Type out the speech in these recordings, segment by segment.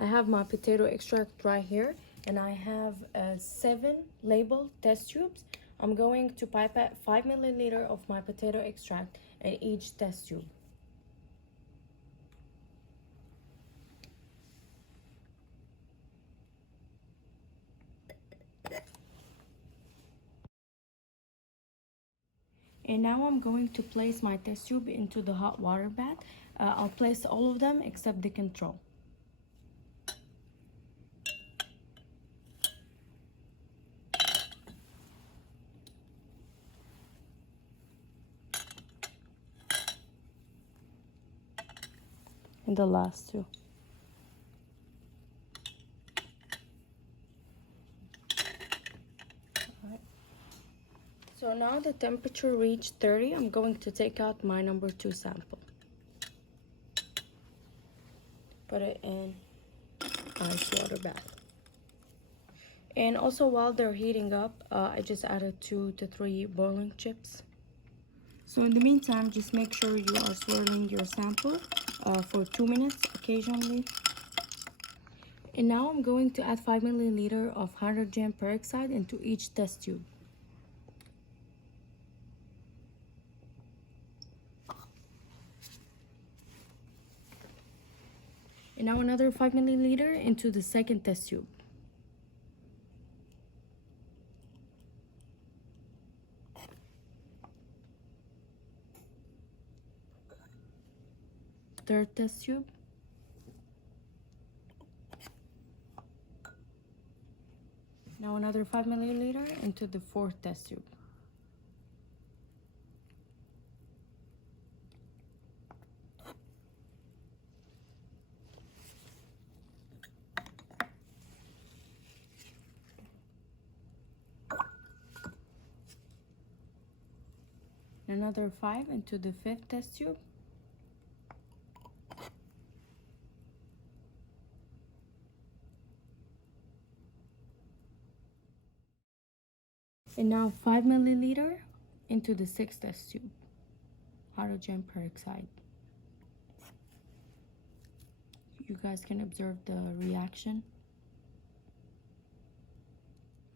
I have my potato extract right here, and I have 7 labeled test tubes. I'm going to pipette 5 milliliter of my potato extract in each test tube. And now I'm going to place my test tube into the hot water bath. I'll place all of them except the control. And the last two. So now the temperature reached 30. I'm going to take out my number 2 sample. Put it in ice water bath. And also while they're heating up, I just added 2 to 3 boiling chips. So in the meantime, just make sure you are swirling your sample for 2 minutes occasionally. And now I'm going to add 5 milliliter of hydrogen peroxide into each test tube. And now another 5 milliliter into the second test tube. Third test tube. Now another 5 milliliter into the fourth test tube. Another 5 into the fifth test tube. And now 5 milliliter into the sixth test tube, hydrogen peroxide. You guys can observe the reaction.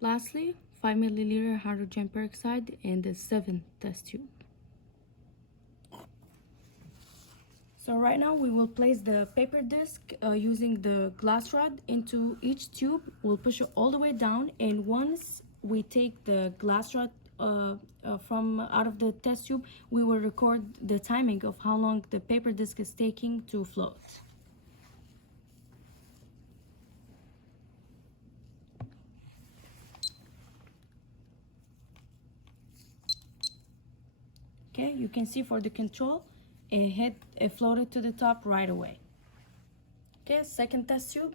Lastly, 5 milliliter hydrogen peroxide in the seventh test tube. So right now we will place the paper disc using the glass rod into each tube. We'll push it all the way down, and once we take the glass rod from out of the test tube, we will record the timing of how long the paper disc is taking to float. Okay, you can see for the control, it floated to the top right away. Okay, second test tube.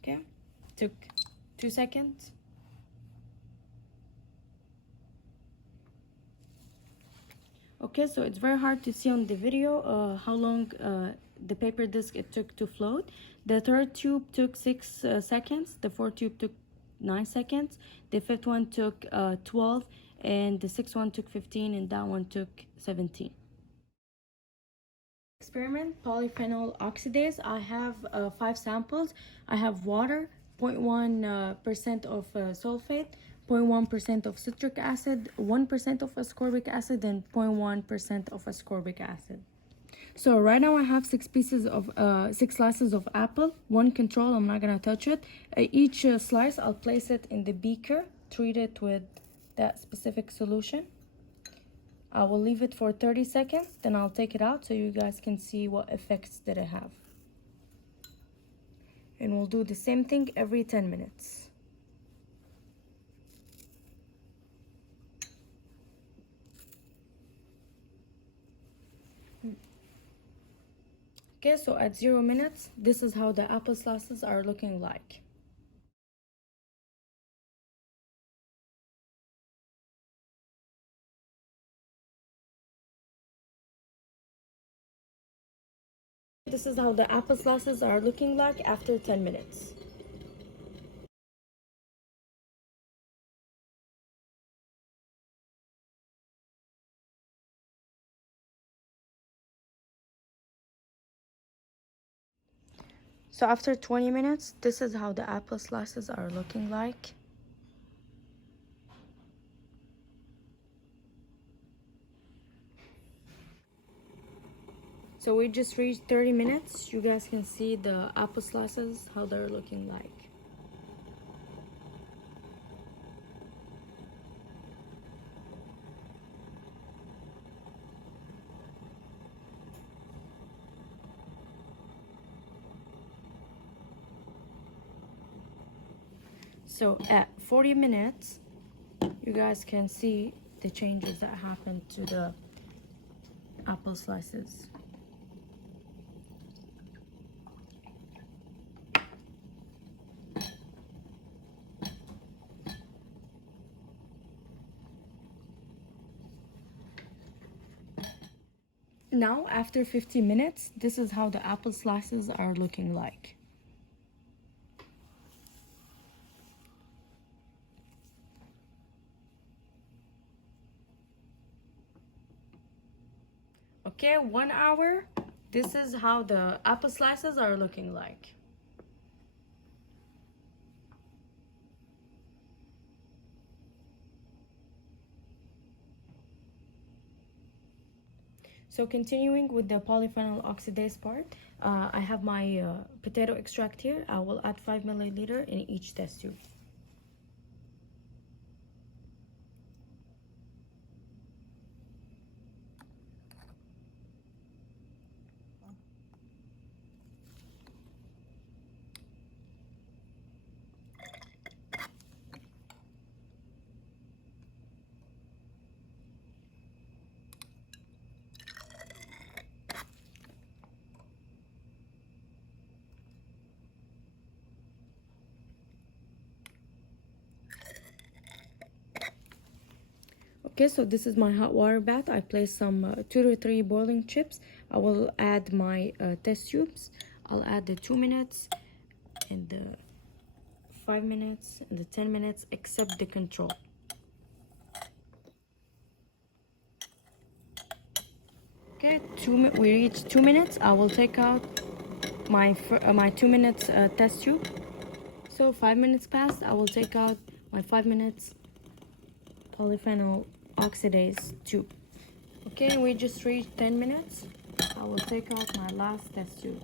Okay, took 2 seconds. Okay, so it's very hard to see on the video how long the paper disc it took to float. The third tube took 6 seconds, the fourth tube took 9 seconds, the fifth one took 12, and the sixth one took 15, and that one took 17. Experiment polyphenol oxidase. I have 5 samples. I have water, 0.1% of sulfate, 0.1% of citric acid, 1% of ascorbic acid, and 0.1% of ascorbic acid. So right now I have 6 slices of apple, 1 control. I'm not gonna touch it. Each slice, I'll place it in the beaker, treat it with that specific solution. I will leave it for 30 seconds, then I'll take it out so you guys can see what effects did it have. And we'll do the same thing every 10 minutes. Okay, so at 0 minutes, this is how the apple slices are looking like. This is how the apple slices are looking like after 10 minutes. So after 20 minutes, this is how the apple slices are looking like. So we just reached 30 minutes. You guys can see the apple slices, how they're looking like. So at 40 minutes, you guys can see the changes that happened to the apple slices. Now, after 50 minutes, this is how the apple slices are looking like. Okay, 1 hour. This is how the apple slices are looking like. So continuing with the polyphenol oxidase part, I have my potato extract here. I will add 5 milliliter in each test tube. Okay, so this is my hot water bath. I placed some 2 to 3 boiling chips. I will add my test tubes. I'll add the 2 minutes and the 5 minutes and the 10 minutes, except the control. Okay, we reached 2 minutes. I will take out my 2 minutes test tube. So 5 minutes passed. I will take out my 5 minutes polyphenol oxidase tube. Okay, we just reached 10 minutes. I will take out my last test tube.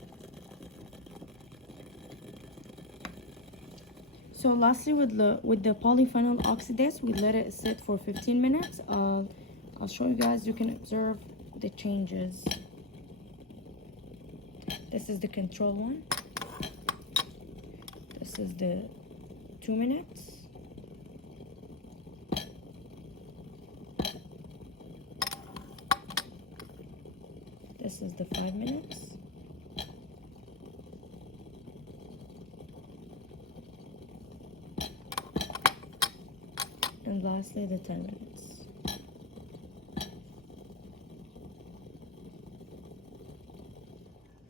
So lastly, with the polyphenol oxidase, we let it sit for 15 minutes. I'll show you guys. You can observe the changes. This is the control one. This is the 2 minutes. This is the 5 minutes. And lastly, the 10 minutes.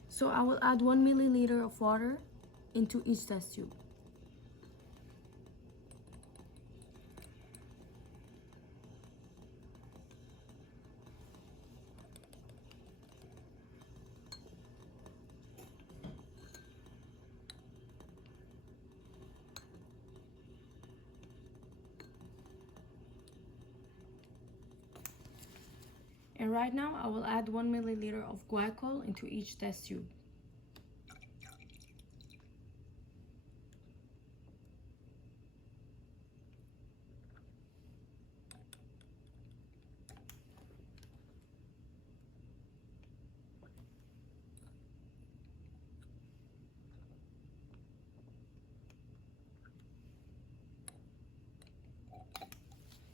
So I will add 1 milliliter of water into each test tube. And right now, I will add 1 milliliter of glycol into each test tube.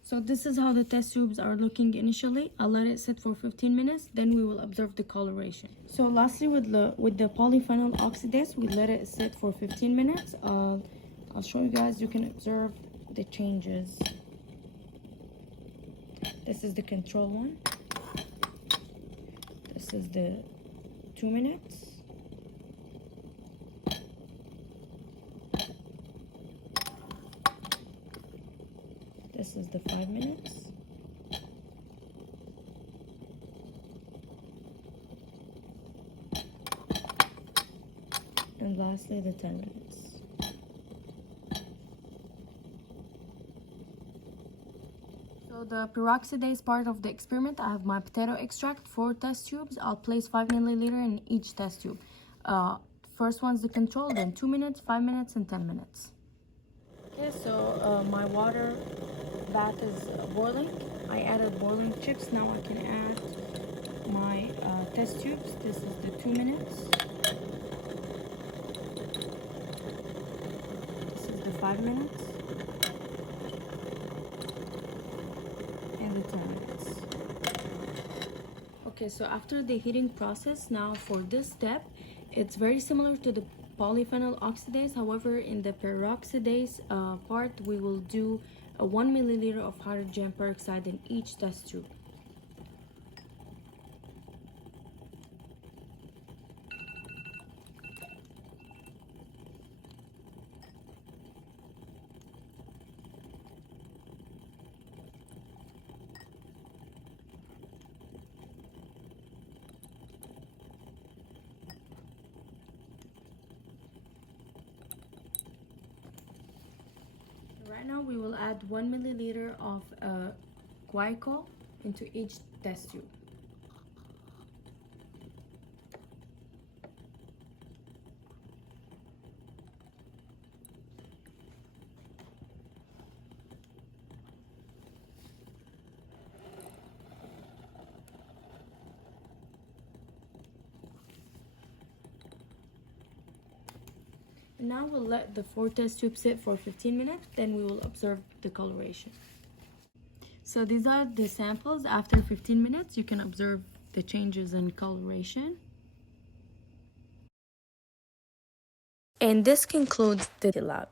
So this is how the test tubes are looking initially. I'll let it sit for 15 minutes, then we will observe the coloration. So lastly, with the polyphenol oxidase, we let it sit for 15 minutes. I'll show you guys. You can observe the changes. This is the control one. This is the 2 minutes. This is the 5 minutes. And And lastly, the 10 minutes. So the peroxidase part of the experiment, I have my potato extract, 4 test tubes. I'll place 5 milliliter in each test tube. First one's the control, then 2 minutes, 5 minutes, and 10 minutes. Okay, so my water bath is boiling. I added boiling chips. Now I can add my test tubes. This is the 2 minutes. This is the 5 minutes. And the 10 minutes. Okay, so after the heating process, now for this step, it's very similar to the polyphenol oxidase. However, in the peroxidase part, we will do 1 milliliter of hydrogen peroxide in each test tube. Right now we will add 1 milliliter of glycol into each test tube. And now we'll let the 4 test tubes sit for 15 minutes, then we will observe the coloration. So these are the samples. After 15 minutes, you can observe the changes in coloration. And this concludes the lab.